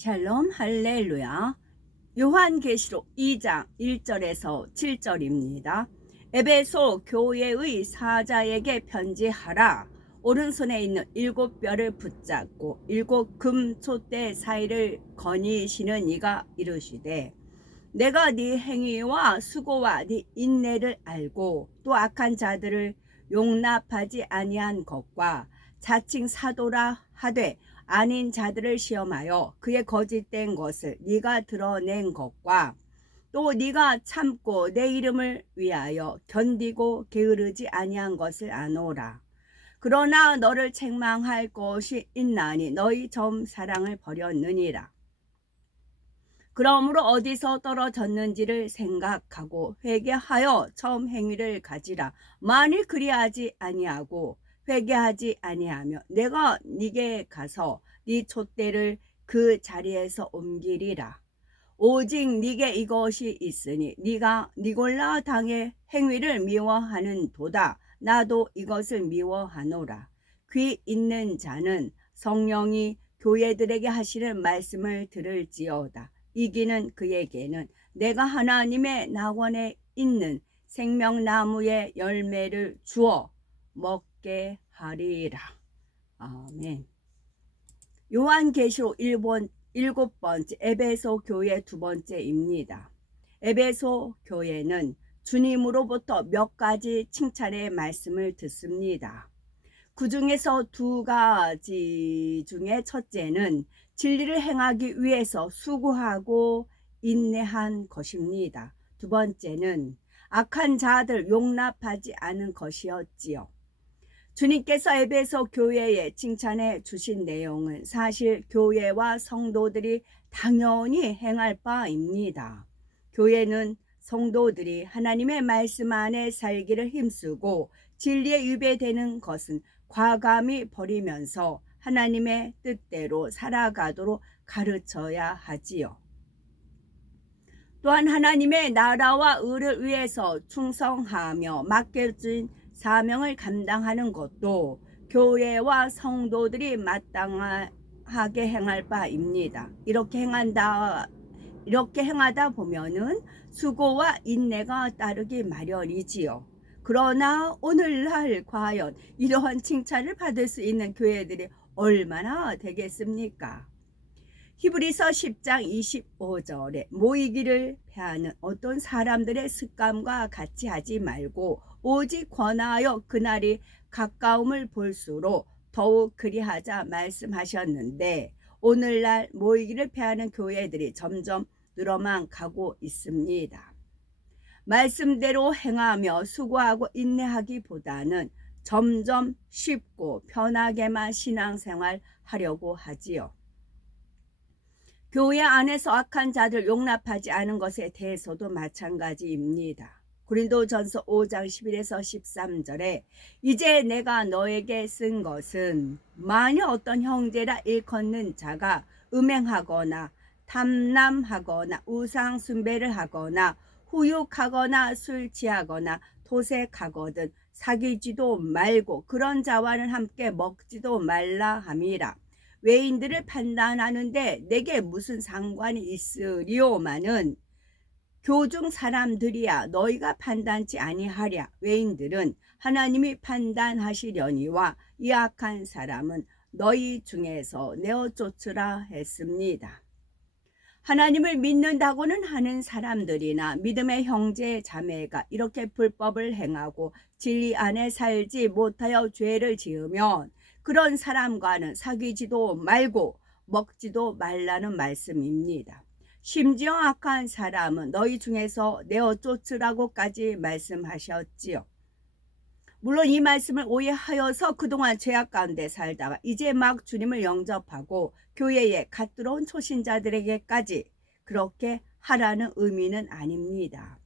샬롬 할렐루야. 요한계시록 2장 1절에서 7절입니다. 에베소 교회의 사자에게 편지하라. 오른손에 있는 7뼈를 붙잡고 7금 촛대 사이를 거니시는 이가 이르시되, 내가 네 행위와 수고와 네 인내를 알고 또 악한 자들을 용납하지 아니한 것과 자칭 사도라 하되 아닌 자들을 시험하여 그의 거짓된 것을 네가 드러낸 것과 또 네가 참고 내 이름을 위하여 견디고 게으르지 아니한 것을 아노라. 그러나 너를 책망할 것이 있나니 너희 처음 사랑을 버렸느니라. 그러므로 어디서 떨어졌는지를 생각하고 회개하여 처음 행위를 가지라. 만일 그리하지 아니하고 회개하지 아니하며 내가 네게 가서 네 촛대를 그 자리에서 옮기리라. 오직 네게 이것이 있으니 네가 니골라 당의 행위를 미워하는 도다. 나도 이것을 미워하노라. 귀 있는 자는 성령이 교회들에게 하시는 말씀을 들을지어다. 이기는 그에게는 내가 하나님의 낙원에 있는 생명나무의 열매를 주어 먹게 하리라. 아멘. 요한계시록 7번째 에베소 교회 2번째입니다. 에베소 교회는 주님으로부터 몇 가지 칭찬의 말씀을 듣습니다. 그 중에서 2가지 중에 첫째는 진리를 행하기 위해서 수고하고 인내한 것입니다. 2번째는 악한 자들 용납하지 않은 것이었지요. 주님께서 에베소 교회에 칭찬해 주신 내용은 사실 교회와 성도들이 당연히 행할 바입니다. 교회는 성도들이 하나님의 말씀 안에 살기를 힘쓰고 진리에 유배되는 것은 과감히 버리면서 하나님의 뜻대로 살아가도록 가르쳐야 하지요. 또한 하나님의 나라와 의를 위해서 충성하며 맡겨진 사명을 감당하는 것도 교회와 성도들이 마땅하게 행할 바입니다. 이렇게 행하다 보면은 수고와 인내가 따르기 마련이지요. 그러나 오늘날 과연 이러한 칭찬을 받을 수 있는 교회들이 얼마나 되겠습니까? 히브리서 10장 25절에 모이기를 패하는 어떤 사람들의 습관과 같이 하지 말고 오직 권하여 그날이 가까움을 볼수록 더욱 그리하자 말씀하셨는데, 오늘날 모이기를 패하는 교회들이 점점 늘어만 가고 있습니다. 말씀대로 행하며 수고하고 인내하기보다는 점점 쉽고 편하게만 신앙생활 하려고 하지요. 교회 안에서 악한 자들 용납하지 않은 것에 대해서도 마찬가지입니다. 고린도전서 5장 11에서 13절에 이제 내가 너에게 쓴 것은 만일 어떤 형제라 일컫는 자가 음행하거나 탐남하거나 우상 숭배를 하거나 후욕하거나 술 취하거나 도색하거든 사귀지도 말고 그런 자와는 함께 먹지도 말라 함이라. 외인들을 판단하는데 내게 무슨 상관이 있으리오마는 교중 사람들이야 너희가 판단치 아니하랴. 외인들은 하나님이 판단하시려니와 이 악한 사람은 너희 중에서 내어 쫓으라 했습니다. 하나님을 믿는다고는 하는 사람들이나 믿음의 형제 자매가 이렇게 불법을 행하고 진리 안에 살지 못하여 죄를 지으면 그런 사람과는 사귀지도 말고 먹지도 말라는 말씀입니다. 심지어 악한 사람은 너희 중에서 내어 쫓으라고까지 말씀하셨지요. 물론 이 말씀을 오해하여서 그동안 죄악 가운데 살다가 이제 막 주님을 영접하고 교회에 갓 들어온 초신자들에게까지 그렇게 하라는 의미는 아닙니다.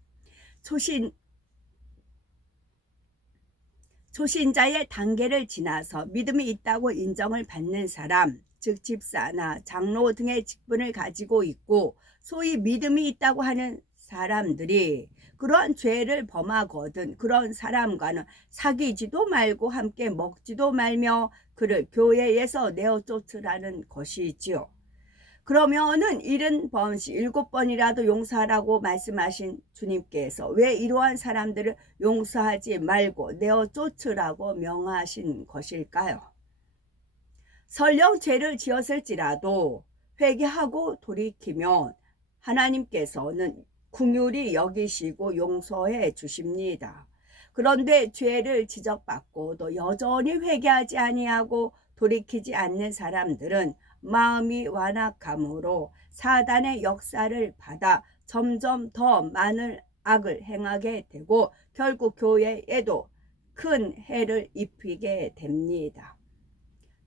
초신자의 단계를 지나서 믿음이 있다고 인정을 받는 사람, 즉 집사나 장로 등의 직분을 가지고 있고 소위 믿음이 있다고 하는 사람들이 그러한 죄를 범하거든 그런 사람과는 사귀지도 말고 함께 먹지도 말며 그를 교회에서 내어 쫓으라는 것이지요. 그러면은 70번씩 7번이라도 용서하라고 말씀하신 주님께서 왜 이러한 사람들을 용서하지 말고 내어 쫓으라고 명하신 것일까요? 설령 죄를 지었을지라도 회개하고 돌이키면 하나님께서는 긍휼히 여기시고 용서해 주십니다. 그런데 죄를 지적받고도 여전히 회개하지 아니하고 돌이키지 않는 사람들은 마음이 완악함으로 사단의 역사를 받아 점점 더 많은 악을 행하게 되고 결국 교회에도 큰 해를 입히게 됩니다.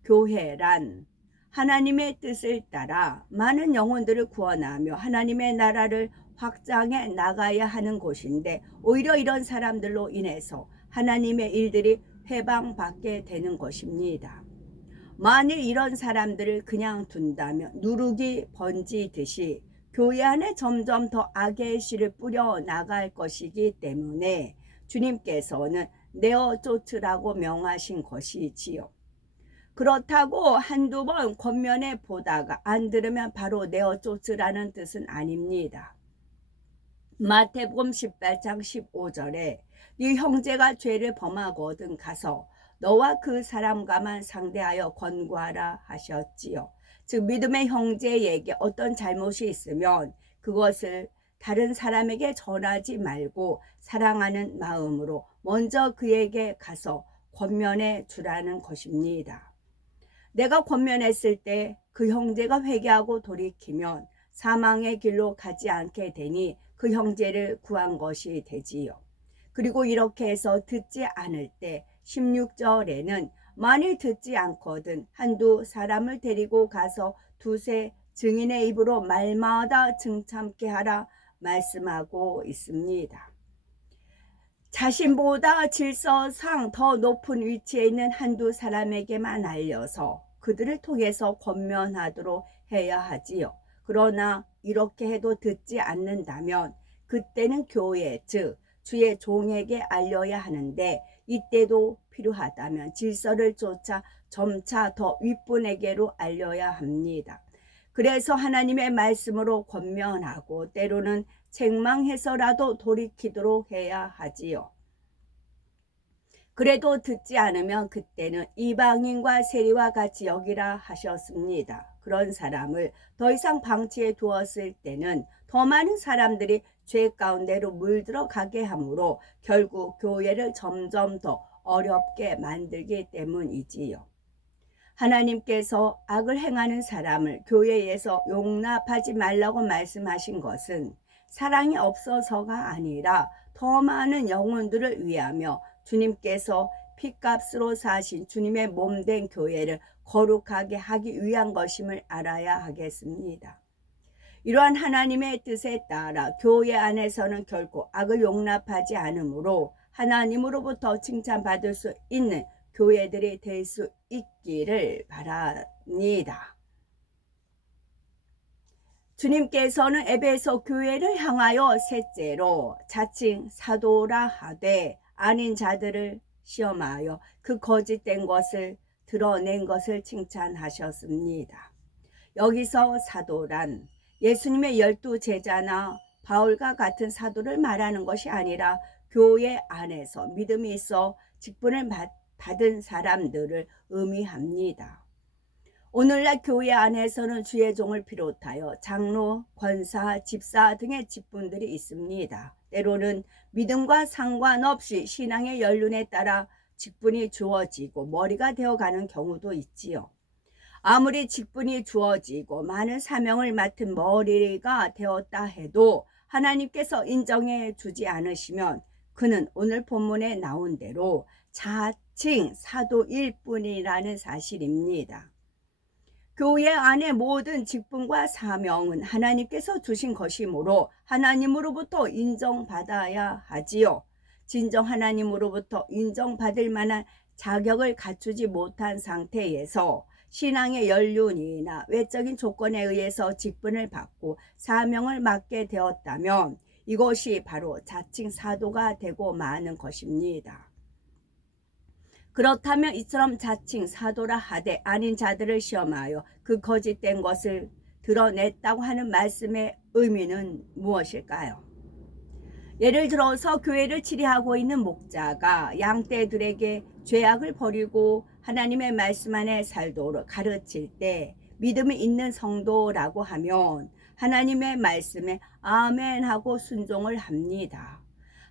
교회란 하나님의 뜻을 따라 많은 영혼들을 구원하며 하나님의 나라를 확장해 나가야 하는 곳인데 오히려 이런 사람들로 인해서 하나님의 일들이 회방받게 되는 것입니다. 만일 이런 사람들을 그냥 둔다면 누룩이 번지듯이 교회 안에 점점 더 악의 씨를 뿌려 나갈 것이기 때문에 주님께서는 내어 쫓으라고 명하신 것이지요. 그렇다고 한두 번 권면해 보다가 안 들으면 바로 내어 쫓으라는 뜻은 아닙니다. 마태복음 18장 15절에 네 형제가 죄를 범하거든 가서 너와 그 사람과만 상대하여 권고하라 하셨지요. 즉 믿음의 형제에게 어떤 잘못이 있으면 그것을 다른 사람에게 전하지 말고 사랑하는 마음으로 먼저 그에게 가서 권면해 주라는 것입니다. 내가 권면했을 때 그 형제가 회개하고 돌이키면 사망의 길로 가지 않게 되니 그 형제를 구한 것이 되지요. 그리고 이렇게 해서 듣지 않을 때 16절에는 만일 듣지 않거든 한두 사람을 데리고 가서 두세 증인의 입으로 말마다 증참케 하라 말씀하고 있습니다. 자신보다 질서상 더 높은 위치에 있는 한두 사람에게만 알려서 그들을 통해서 권면하도록 해야 하지요. 그러나 이렇게 해도 듣지 않는다면 그때는 교회 즉 주의 종에게 알려야 하는데 이때도 필요하다면 질서를 쫓아 점차 더 윗분에게로 알려야 합니다. 그래서 하나님의 말씀으로 권면하고 때로는 책망해서라도 돌이키도록 해야 하지요. 그래도 듣지 않으면 그때는 이방인과 세리와 같이 여기라 하셨습니다. 그런 사람을 더 이상 방치해 두었을 때는 더 많은 사람들이 죄 가운데로 물들어 가게 하므로 결국 교회를 점점 더 어렵게 만들기 때문이지요. 하나님께서 악을 행하는 사람을 교회에서 용납하지 말라고 말씀하신 것은 사랑이 없어서가 아니라 더 많은 영혼들을 위하며 주님께서 핏값으로 사신 주님의 몸된 교회를 거룩하게 하기 위한 것임을 알아야 하겠습니다. 이러한 하나님의 뜻에 따라 교회 안에서는 결코 악을 용납하지 않으므로 하나님으로부터 칭찬받을 수 있는 교회들이 될 수 있기를 바랍니다. 주님께서는 에베소 교회를 향하여 셋째로 자칭 사도라 하되 아닌 자들을 시험하여 그 거짓된 것을 드러낸 것을 칭찬하셨습니다. 여기서 사도란 예수님의 12 제자나 바울과 같은 사도를 말하는 것이 아니라 교회 안에서 믿음이 있어 직분을 받은 사람들을 의미합니다. 오늘날 교회 안에서는 주의 종을 비롯하여 장로, 권사, 집사 등의 직분들이 있습니다. 때로는 믿음과 상관없이 신앙의 연륜에 따라 직분이 주어지고 머리가 되어가는 경우도 있지요. 아무리 직분이 주어지고 많은 사명을 맡은 머리가 되었다 해도 하나님께서 인정해 주지 않으시면 그는 오늘 본문에 나온 대로 자칭 사도일 뿐이라는 사실입니다. 교회 안의 모든 직분과 사명은 하나님께서 주신 것이므로 하나님으로부터 인정받아야 하지요. 진정 하나님으로부터 인정받을 만한 자격을 갖추지 못한 상태에서 신앙의 연륜이나 외적인 조건에 의해서 직분을 받고 사명을 맡게 되었다면 이것이 바로 자칭 사도가 되고 마는 것입니다. 그렇다면 이처럼 자칭 사도라 하되 아닌 자들을 시험하여 그 거짓된 것을 드러냈다고 하는 말씀의 의미는 무엇일까요? 예를 들어서 교회를 치리하고 있는 목자가 양떼들에게 죄악을 버리고 하나님의 말씀 안에 살도록 가르칠 때 믿음이 있는 성도라고 하면 하나님의 말씀에 아멘 하고 순종을 합니다.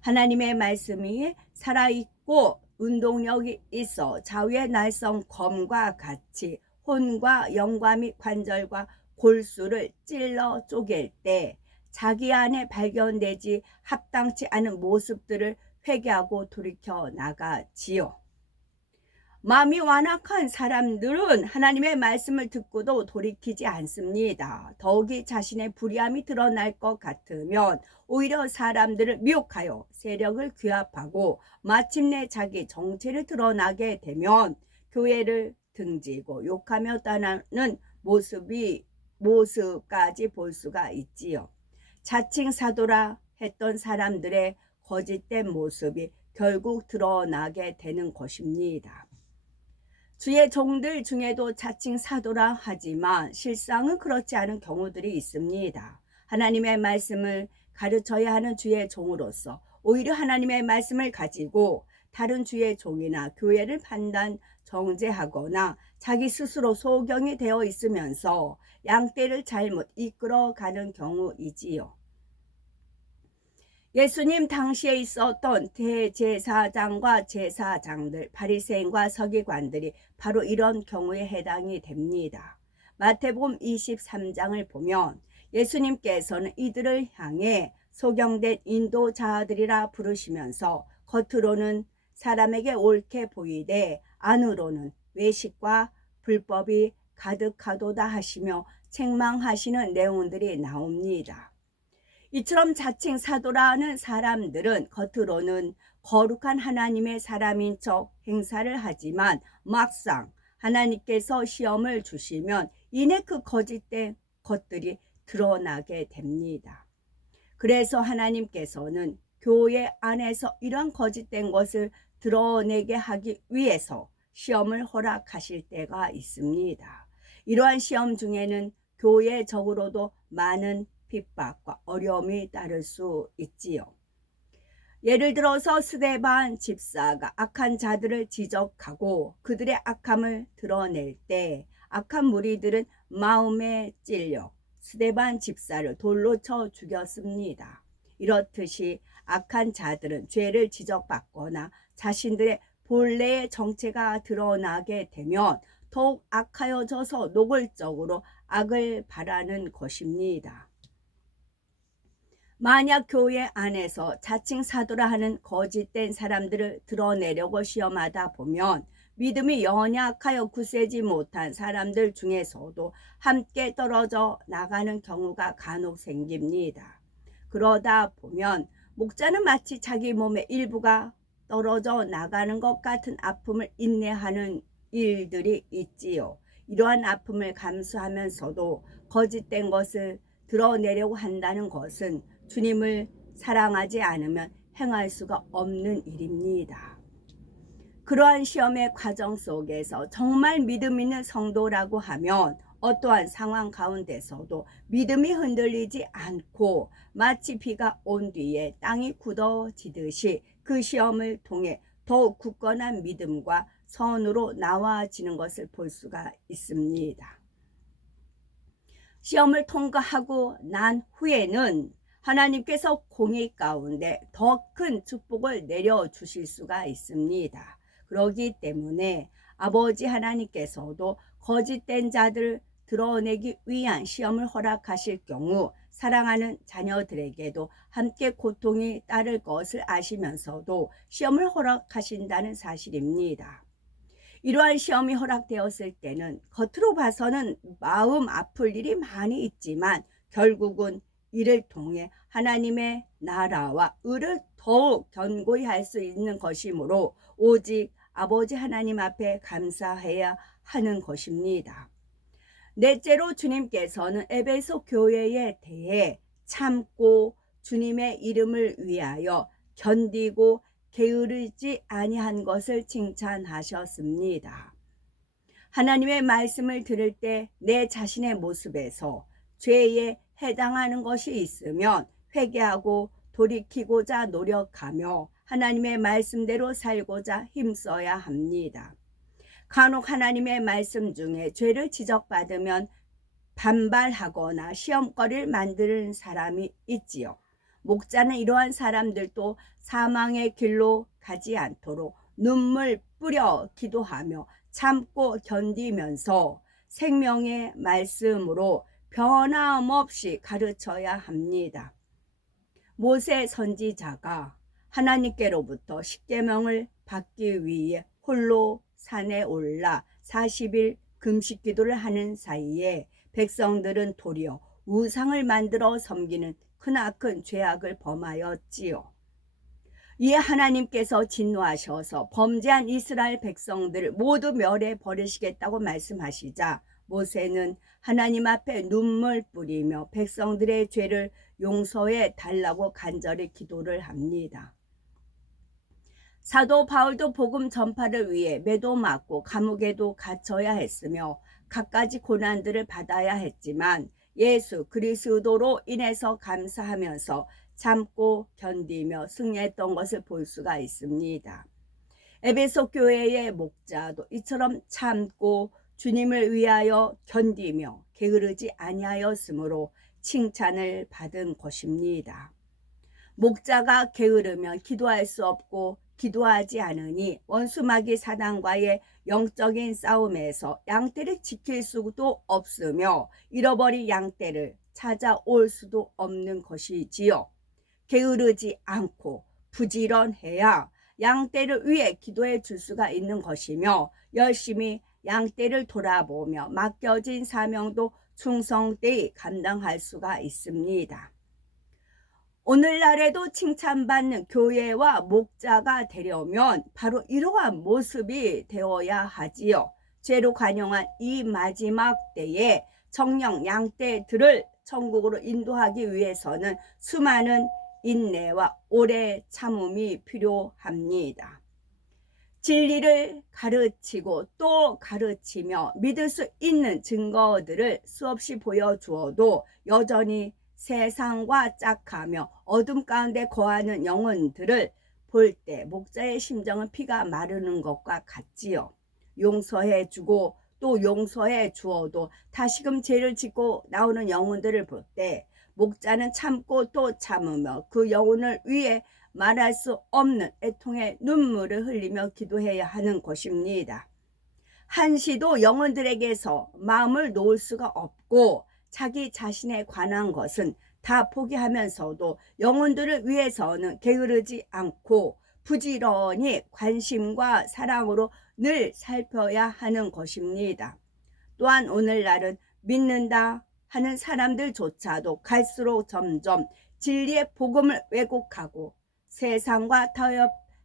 하나님의 말씀이 살아있고 운동력이 있어 좌우의 날성 검과 같이 혼과 영과 및 관절과 골수를 찔러 쪼갤 때 자기 안에 발견되지 합당치 않은 모습들을 회개하고 돌이켜 나가지요. 마음이 완악한 사람들은 하나님의 말씀을 듣고도 돌이키지 않습니다. 더욱이 자신의 불의함이 드러날 것 같으면 오히려 사람들을 미혹하여 세력을 규합하고 마침내 자기 정체를 드러나게 되면 교회를 등지고 욕하며 떠나는 모습까지 볼 수가 있지요. 자칭 사도라 했던 사람들의 거짓된 모습이 결국 드러나게 되는 것입니다. 주의 종들 중에도 자칭 사도라 하지만 실상은 그렇지 않은 경우들이 있습니다. 하나님의 말씀을 가르쳐야 하는 주의 종으로서 오히려 하나님의 말씀을 가지고 다른 주의 종이나 교회를 판단 정죄하거나 자기 스스로 소경이 되어 있으면서 양떼를 잘못 이끌어가는 경우이지요. 예수님 당시에 있었던 대제사장과 제사장들, 바리새인과 서기관들이 바로 이런 경우에 해당이 됩니다. 마태복음 23장을 보면 예수님께서는 이들을 향해 소경된 인도자들이라 부르시면서 겉으로는 사람에게 옳게 보이되 안으로는 외식과 불법이 가득하도다 하시며 책망하시는 내용들이 나옵니다. 이처럼 자칭 사도라는 사람들은 겉으로는 거룩한 하나님의 사람인 척 행사를 하지만 막상 하나님께서 시험을 주시면 이내 그 거짓된 것들이 드러나게 됩니다. 그래서 하나님께서는 교회 안에서 이런 거짓된 것을 드러내게 하기 위해서 시험을 허락하실 때가 있습니다. 이러한 시험 중에는 교회적으로도 많은 핍박과 어려움이 따를 수 있지요. 예를 들어서 스데반 집사가 악한 자들을 지적하고 그들의 악함을 드러낼 때 악한 무리들은 마음에 찔려 스데반 집사를 돌로 쳐 죽였습니다. 이렇듯이 악한 자들은 죄를 지적받거나 자신들의 본래의 정체가 드러나게 되면 더욱 악하여져서 노골적으로 악을 바라는 것입니다. 만약 교회 안에서 자칭 사도라 하는 거짓된 사람들을 드러내려고 시험하다 보면 믿음이 연약하여 굳세지 못한 사람들 중에서도 함께 떨어져 나가는 경우가 간혹 생깁니다. 그러다 보면 목자는 마치 자기 몸의 일부가 떨어져 나가는 것 같은 아픔을 인내하는 일들이 있지요. 이러한 아픔을 감수하면서도 거짓된 것을 드러내려고 한다는 것은 주님을 사랑하지 않으면 행할 수가 없는 일입니다. 그러한 시험의 과정 속에서 정말 믿음 있는 성도라고 하면 어떠한 상황 가운데서도 믿음이 흔들리지 않고 마치 비가 온 뒤에 땅이 굳어지듯이 그 시험을 통해 더욱 굳건한 믿음과 선으로 나와지는 것을 볼 수가 있습니다. 시험을 통과하고 난 후에는 하나님께서 공의 가운데 더 큰 축복을 내려주실 수가 있습니다. 그렇기 때문에 아버지 하나님께서도 거짓된 자들을 드러내기 위한 시험을 허락하실 경우 사랑하는 자녀들에게도 함께 고통이 따를 것을 아시면서도 시험을 허락하신다는 사실입니다. 이러한 시험이 허락되었을 때는 겉으로 봐서는 마음 아플 일이 많이 있지만 결국은 이를 통해 하나님의 나라와 의를 더욱 견고히 할 수 있는 것이므로 오직 아버지 하나님 앞에 감사해야 하는 것입니다. 넷째로 주님께서는 에베소 교회에 대해 참고 주님의 이름을 위하여 견디고 게으르지 아니한 것을 칭찬하셨습니다. 하나님의 말씀을 들을 때 내 자신의 모습에서 죄에 해당하는 것이 있으면 회개하고 돌이키고자 노력하며 하나님의 말씀대로 살고자 힘써야 합니다. 간혹 하나님의 말씀 중에 죄를 지적받으면 반발하거나 시험거리를 만드는 사람이 있지요. 목자는 이러한 사람들도 사망의 길로 가지 않도록 눈물 뿌려 기도하며 참고 견디면서 생명의 말씀으로 변함없이 가르쳐야 합니다. 모세 선지자가 하나님께로부터 십계명을 받기 위해 홀로 산에 올라 40일 금식 기도를 하는 사이에 백성들은 도리어 우상을 만들어 섬기는 크나큰 죄악을 범하였지요. 이에 하나님께서 진노하셔서 범죄한 이스라엘 백성들을 모두 멸해 버리시겠다고 말씀하시자 모세는 하나님 앞에 눈물 뿌리며 백성들의 죄를 용서해 달라고 간절히 기도를 합니다. 사도 바울도 복음 전파를 위해 매도 맞고 감옥에도 갇혀야 했으며 갖가지 고난들을 받아야 했지만 예수 그리스도로 인해서 감사하면서 참고 견디며 승리했던 것을 볼 수가 있습니다. 에베소 교회의 목자도 이처럼 참고 주님을 위하여 견디며 게으르지 아니하였으므로 칭찬을 받은 것입니다. 목자가 게으르면 기도할 수 없고 기도하지 않으니 원수마귀 사단과의 영적인 싸움에서 양떼를 지킬 수도 없으며 잃어버린 양떼를 찾아올 수도 없는 것이지요. 게으르지 않고 부지런해야 양떼를 위해 기도해 줄 수가 있는 것이며 열심히 양떼를 돌아보며 맡겨진 사명도 충성되이 감당할 수가 있습니다. 오늘날에도 칭찬받는 교회와 목자가 되려면 바로 이러한 모습이 되어야 하지요. 죄로 관영한 이 마지막 때에 정령 양떼들을 천국으로 인도하기 위해서는 수많은 인내와 오래 참음이 필요합니다. 진리를 가르치고 또 가르치며 믿을 수 있는 증거들을 수없이 보여주어도 여전히 세상과 짝하며 어둠 가운데 거하는 영혼들을 볼 때 목자의 심정은 피가 마르는 것과 같지요. 용서해 주고 또 용서해 주어도 다시금 죄를 짓고 나오는 영혼들을 볼 때 목자는 참고 또 참으며 그 영혼을 위해 말할 수 없는 애통의 눈물을 흘리며 기도해야 하는 것입니다. 한시도 영혼들에게서 마음을 놓을 수가 없고 자기 자신에 관한 것은 다 포기하면서도 영혼들을 위해서는 게으르지 않고 부지런히 관심과 사랑으로 늘 살펴야 하는 것입니다. 또한 오늘날은 믿는다 하는 사람들조차도 갈수록 점점 진리의 복음을 왜곡하고 세상과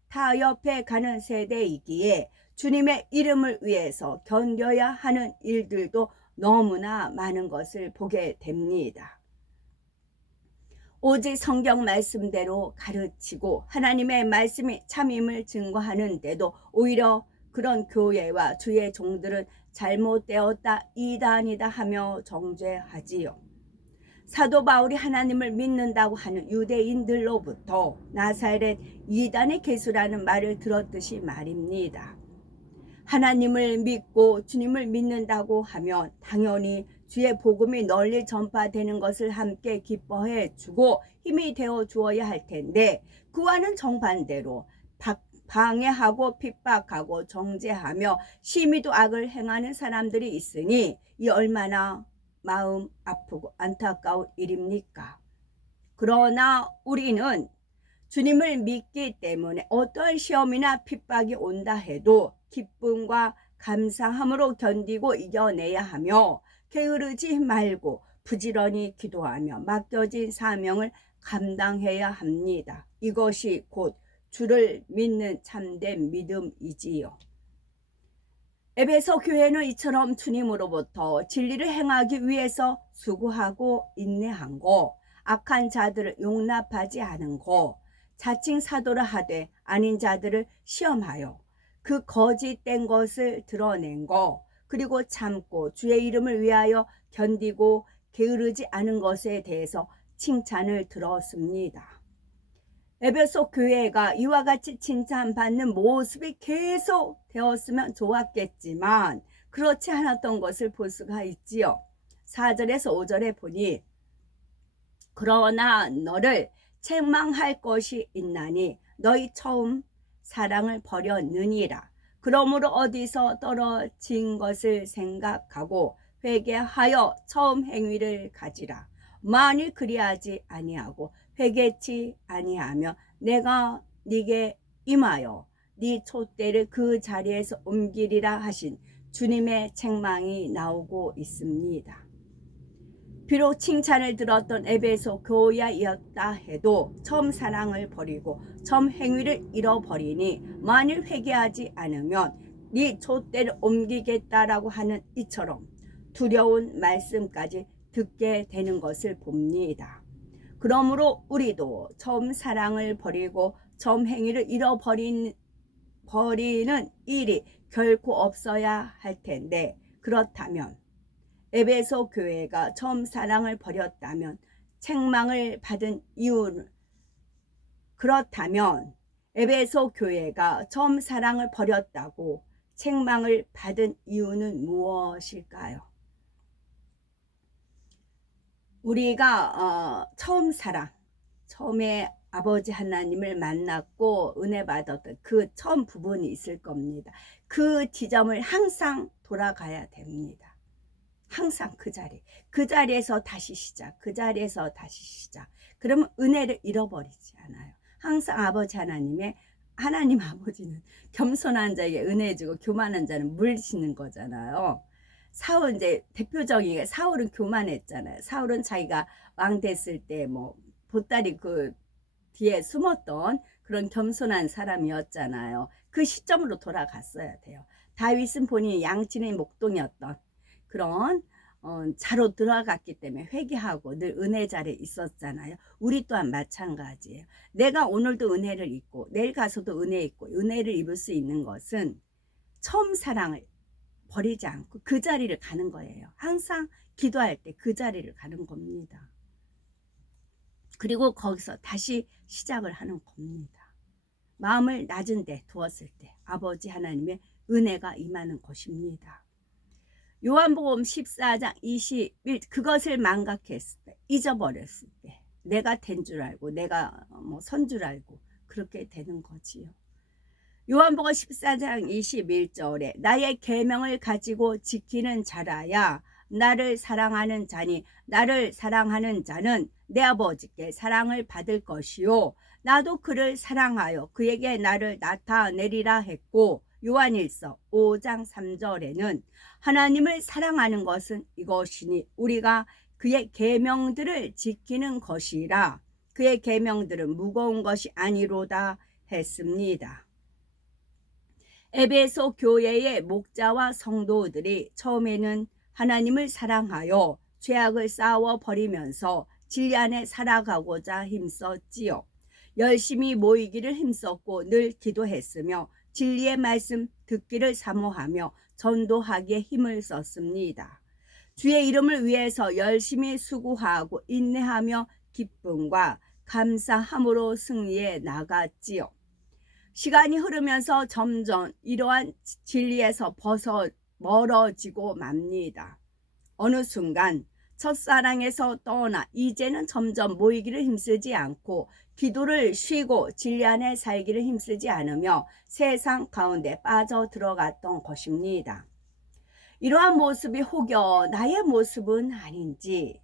타협해 가는 세대이기에 주님의 이름을 위해서 견뎌야 하는 일들도 너무나 많은 것을 보게 됩니다. 오직 성경 말씀대로 가르치고 하나님의 말씀이 참임을 증거하는데도 오히려 그런 교회와 주의 종들은 잘못되었다 이단이다 하며 정죄하지요. 사도 바울이 하나님을 믿는다고 하는 유대인들로부터 나사렛 이단의 개수라는 말을 들었듯이 말입니다. 하나님을 믿고 주님을 믿는다고 하면 당연히 주의 복음이 널리 전파되는 것을 함께 기뻐해 주고 힘이 되어 주어야 할 텐데 그와는 정반대로 방해하고 핍박하고 정죄하며 심히도 악을 행하는 사람들이 있으니 이 얼마나 마음 아프고 안타까운 일입니까? 그러나 우리는 주님을 믿기 때문에 어떠한 시험이나 핍박이 온다 해도 기쁨과 감사함으로 견디고 이겨내야 하며 게으르지 말고 부지런히 기도하며 맡겨진 사명을 감당해야 합니다. 이것이 곧 주를 믿는 참된 믿음이지요. 에베소 교회는 이처럼 주님으로부터 진리를 행하기 위해서 수고하고 인내한 거, 악한 자들을 용납하지 않은 거, 자칭 사도를 하되 아닌 자들을 시험하여 그 거짓된 것을 드러낸 거, 그리고 참고 주의 이름을 위하여 견디고 게으르지 않은 것에 대해서 칭찬을 들었습니다. 에베소 교회가 이와 같이 칭찬받는 모습이 계속 되었으면 좋았겠지만 그렇지 않았던 것을 볼 수가 있지요. 4절에서 5절에 보니 그러나 너를 책망할 것이 있나니 너희 처음 사랑을 버렸느니라. 그러므로 어디서 떨어진 것을 생각하고 회개하여 처음 행위를 가지라. 만일 그리하지 아니하고 회개치 아니하며 내가 네게 임하여 네 촛대를 그 자리에서 옮기리라 하신 주님의 책망이 나오고 있습니다. 비록 칭찬을 들었던 에베소 교회였다 해도 처음 사랑을 버리고 처음 행위를 잃어버리니 만일 회개하지 않으면 네 촛대를 옮기겠다라고 하는 이처럼 두려운 말씀까지 듣게 되는 것을 봅니다. 그러므로 우리도 처음 사랑을 버리고 처음 행위를 잃어버리는 일이 결코 없어야 할 텐데 그렇다면 에베소 교회가 처음 사랑을 버렸다면 책망을 받은 이유는 그렇다면 에베소 교회가 처음 사랑을 버렸다고 책망을 받은 이유는 무엇일까요? 우리가 처음 사랑, 처음에 아버지 하나님을 만났고 은혜 받았던 그 처음 부분이 있을 겁니다. 그 지점을 항상 돌아가야 됩니다. 항상 그 자리에서 다시 시작, 그 자리에서 다시 시작. 그러면 은혜를 잃어버리지 않아요. 항상 아버지 하나님 아버지는 겸손한 자에게 은혜 주고 교만한 자는 물리시는 거잖아요. 사울 이제 대표적인 사울은 교만했잖아요. 사울은 자기가 왕 됐을 때 뭐 보따리 그 뒤에 숨었던 그런 겸손한 사람이었잖아요. 그 시점으로 돌아갔어야 돼요. 다윗은 본인이 양친의 목동이었던 그런 자로 들어갔기 때문에 회개하고 늘 은혜 자리에 있었잖아요. 우리 또한 마찬가지예요. 내가 오늘도 은혜를 입고 내일 가서도 은혜 입고 은혜를 입을 수 있는 것은 처음 사랑을 버리지 않고 그 자리를 가는 거예요. 항상 기도할 때 그 자리를 가는 겁니다. 그리고 거기서 다시 시작을 하는 겁니다. 마음을 낮은 데 두었을 때 아버지 하나님의 은혜가 임하는 것입니다. 요한복음 14장 21 그것을 망각했을 때 잊어버렸을 때 내가 된 줄 알고 내가 선 줄 알고 그렇게 되는 거지요. 요한복음 14장 21절에 나의 계명을 가지고 지키는 자라야 나를 사랑하는 자니 나를 사랑하는 자는 내 아버지께 사랑을 받을 것이요 나도 그를 사랑하여 그에게 나를 나타내리라 했고 요한일서 5장 3절에는 하나님을 사랑하는 것은 이것이니 우리가 그의 계명들을 지키는 것이라 그의 계명들은 무거운 것이 아니로다 했습니다. 에베소 교회의 목자와 성도들이 처음에는 하나님을 사랑하여 죄악을 싸워 버리면서 진리 안에 살아가고자 힘썼지요. 열심히 모이기를 힘썼고 늘 기도했으며 진리의 말씀 듣기를 사모하며 전도하기에 힘을 썼습니다. 주의 이름을 위해서 열심히 수고하고 인내하며 기쁨과 감사함으로 승리해 나갔지요. 시간이 흐르면서 점점 이러한 진리에서 멀어지고 맙니다. 어느 순간 첫사랑에서 떠나 이제는 점점 모이기를 힘쓰지 않고 기도를 쉬고 진리 안에 살기를 힘쓰지 않으며 세상 가운데 빠져 들어갔던 것입니다. 이러한 모습이 혹여 나의 모습은 아닌지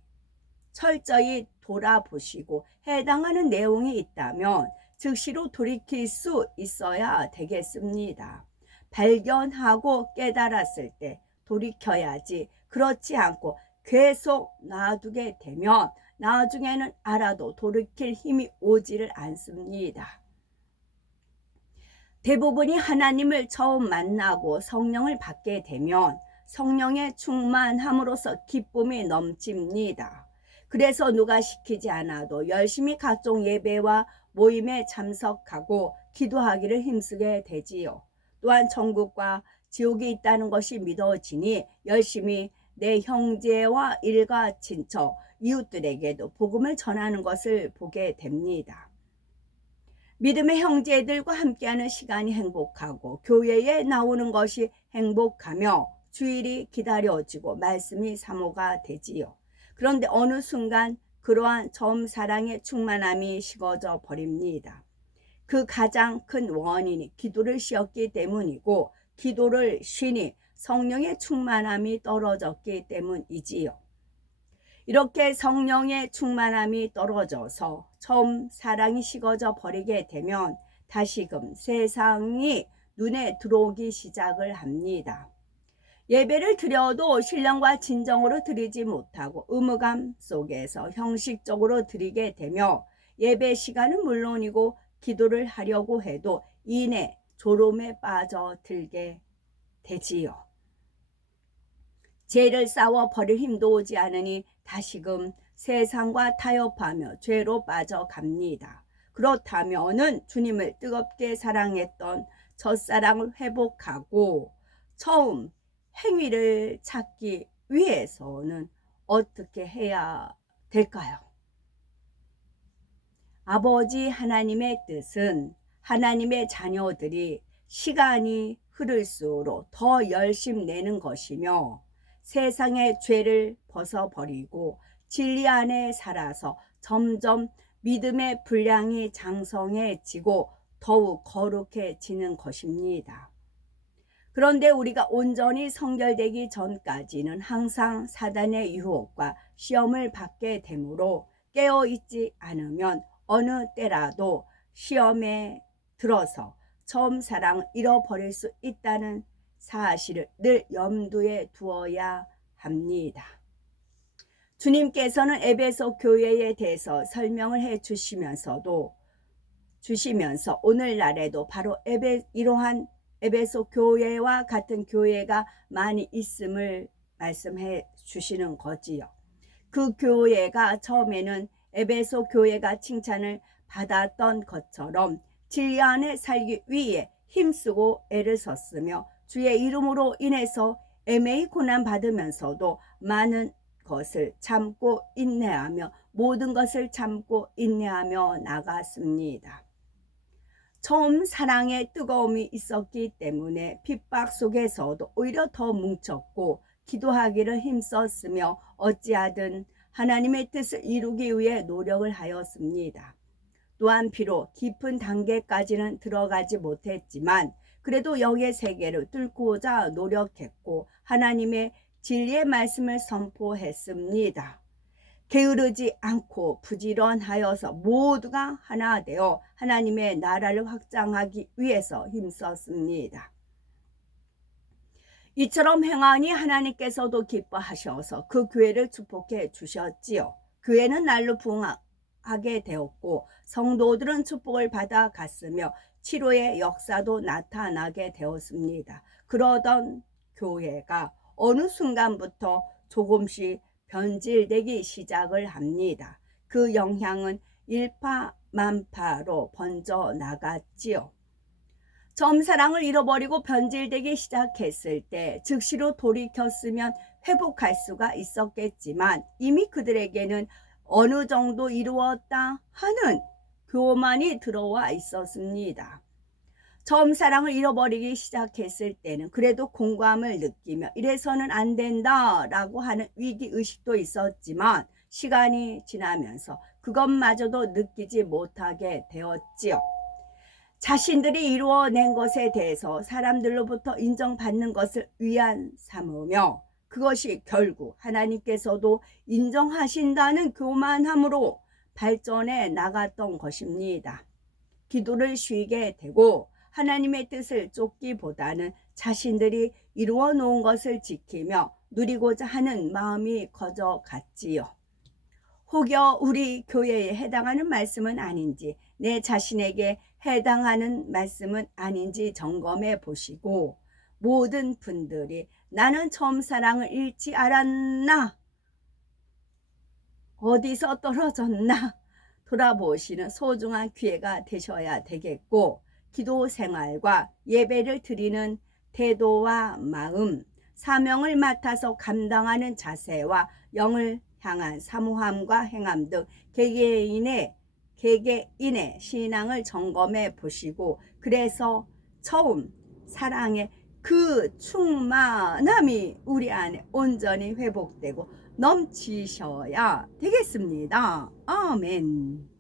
철저히 돌아보시고 해당하는 내용이 있다면 즉시로 돌이킬 수 있어야 되겠습니다. 발견하고 깨달았을 때 돌이켜야지 그렇지 않고 계속 놔두게 되면 나중에는 알아도 돌이킬 힘이 오지를 않습니다. 대부분이 하나님을 처음 만나고 성령을 받게 되면 성령의 충만함으로써 기쁨이 넘칩니다. 그래서 누가 시키지 않아도 열심히 각종 예배와 모임에 참석하고 기도하기를 힘쓰게 되지요. 또한 천국과 지옥이 있다는 것이 믿어지니 열심히 내 형제와 일가 친척, 이웃들에게도 복음을 전하는 것을 보게 됩니다. 믿음의 형제들과 함께하는 시간이 행복하고 교회에 나오는 것이 행복하며 주일이 기다려지고 말씀이 사모가 되지요. 그런데 어느 순간 그러한 처음 사랑의 충만함이 식어져 버립니다. 그 가장 큰 원인이 기도를 쉬었기 때문이고 기도를 쉬니 성령의 충만함이 떨어졌기 때문이지요. 이렇게 성령의 충만함이 떨어져서 처음 사랑이 식어져 버리게 되면 다시금 세상이 눈에 들어오기 시작을 합니다. 예배를 드려도 신령과 진정으로 드리지 못하고 의무감 속에서 형식적으로 드리게 되며 예배 시간은 물론이고 기도를 하려고 해도 이내 졸음에 빠져들게 되지요. 죄를 싸워 버릴 힘도 오지 않으니 다시금 세상과 타협하며 죄로 빠져갑니다. 그렇다면은 주님을 뜨겁게 사랑했던 첫사랑을 회복하고 처음 행위를 찾기 위해서는 어떻게 해야 될까요? 아버지 하나님의 뜻은 하나님의 자녀들이 시간이 흐를수록 더 열심 내는 것이며 세상의 죄를 벗어버리고 진리 안에 살아서 점점 믿음의 분량이 장성해지고 더욱 거룩해지는 것입니다. 그런데 우리가 온전히 성결되기 전까지는 항상 사단의 유혹과 시험을 받게 되므로 깨어있지 않으면 어느 때라도 시험에 들어서 처음 사랑을 잃어버릴 수 있다는 사실을 늘 염두에 두어야 합니다. 주님께서는 에베소 교회에 대해서 설명을 해 주시면서 오늘날에도 바로 이러한 에베소 교회와 같은 교회가 많이 있음을 말씀해 주시는 거지요. 그 교회가 처음에는 에베소 교회가 칭찬을 받았던 것처럼 진리 안에 살기 위해 힘쓰고 애를 썼으며 주의 이름으로 인해서 애매히 고난받으면서도 많은 것을 참고 인내하며 모든 것을 참고 인내하며 나갔습니다. 처음 사랑의 뜨거움이 있었기 때문에 핍박 속에서도 오히려 더 뭉쳤고 기도하기를 힘썼으며 어찌하든 하나님의 뜻을 이루기 위해 노력을 하였습니다. 또한 비록 깊은 단계까지는 들어가지 못했지만 그래도 영의 세계를 뚫고자 노력했고 하나님의 진리의 말씀을 선포했습니다. 게으르지 않고 부지런하여서 모두가 하나 되어 하나님의 나라를 확장하기 위해서 힘썼습니다. 이처럼 행하니 하나님께서도 기뻐하셔서 그 교회를 축복해 주셨지요. 교회는 날로 부흥하게 되었고 성도들은 축복을 받아 갔으며 치료의 역사도 나타나게 되었습니다. 그러던 교회가 어느 순간부터 조금씩 변질되기 시작을 합니다. 그 영향은 일파만파로 번져나갔지요. 처음 사랑을 잃어버리고 변질되기 시작했을 때 즉시로 돌이켰으면 회복할 수가 있었겠지만 이미 그들에게는 어느 정도 이루었다 하는 교만이 들어와 있었습니다. 처음 사랑을 잃어버리기 시작했을 때는 그래도 공감을 느끼며 이래서는 안 된다라고 하는 위기의식도 있었지만 시간이 지나면서 그것마저도 느끼지 못하게 되었지요. 자신들이 이루어낸 것에 대해서 사람들로부터 인정받는 것을 위안 삼으며 그것이 결국 하나님께서도 인정하신다는 교만함으로 발전해 나갔던 것입니다. 기도를 쉬게 되고 하나님의 뜻을 쫓기보다는 자신들이 이루어 놓은 것을 지키며 누리고자 하는 마음이 커져갔지요. 혹여 우리 교회에 해당하는 말씀은 아닌지 내 자신에게 해당하는 말씀은 아닌지 점검해 보시고 모든 분들이 나는 처음 사랑을 잃지 않았나? 어디서 떨어졌나? 돌아보시는 소중한 기회가 되셔야 되겠고 기도 생활과 예배를 드리는 태도와 마음, 사명을 맡아서 감당하는 자세와 영을 향한 사모함과 행함 등 개개인의 신앙을 점검해 보시고, 그래서 처음 사랑의 그 충만함이 우리 안에 온전히 회복되고 넘치셔야 되겠습니다. 아멘.